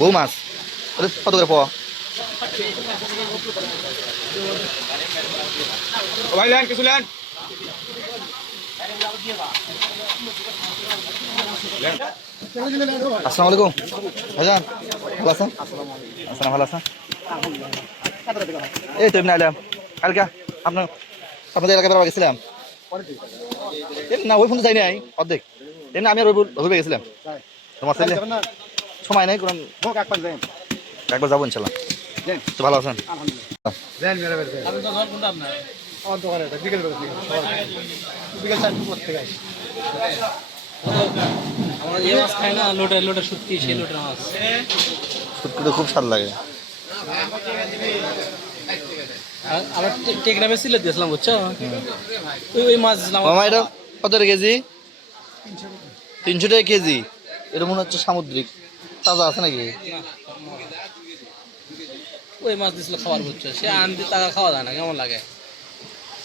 বউ মাছ ওটা কত করে পাওয়া ভাই লেন কিছু লেন? আসসালামু আলাইকুম। ভাইজান ভালো আছেন? আসসালাম ভালো আছেন? এই তো এমনি আইলাম কালকে আপনার আপনাদের এলাকায় বেড়াবার গেছিলাম। না ওই ফোন যাই নাই অর্ধেক। এমনি আমি রবি গেছিলাম। তোমার ছেলে? সময় নেই কোনো একবার যাব ইনশাল্লাহ। তো ভালো আছেন? তো আমরা যে মাছ খাই না শুটকি সেই লোটের মাছ। ফুটকুটে খুব স্বাদ লাগে। আর আবার টেকরা বেশি সিলে দিয়েছিলাম বুঝছ? ওই ওই মাছ মামা এটা কত কেজি? তিনশো টাকা কেজি। এটা মনে হচ্ছে সামুদ্রিক। তাজা আছে নাকি? ওই মাছ দিছিল খাবার বুঝছ সে আনতে টাকা খাওয়া যায় না কেমন লাগে?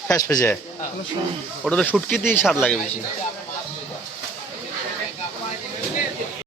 ফ্যাস ফেসে ওটা তো শুটকিতেই স্বাদ লাগে বেশি।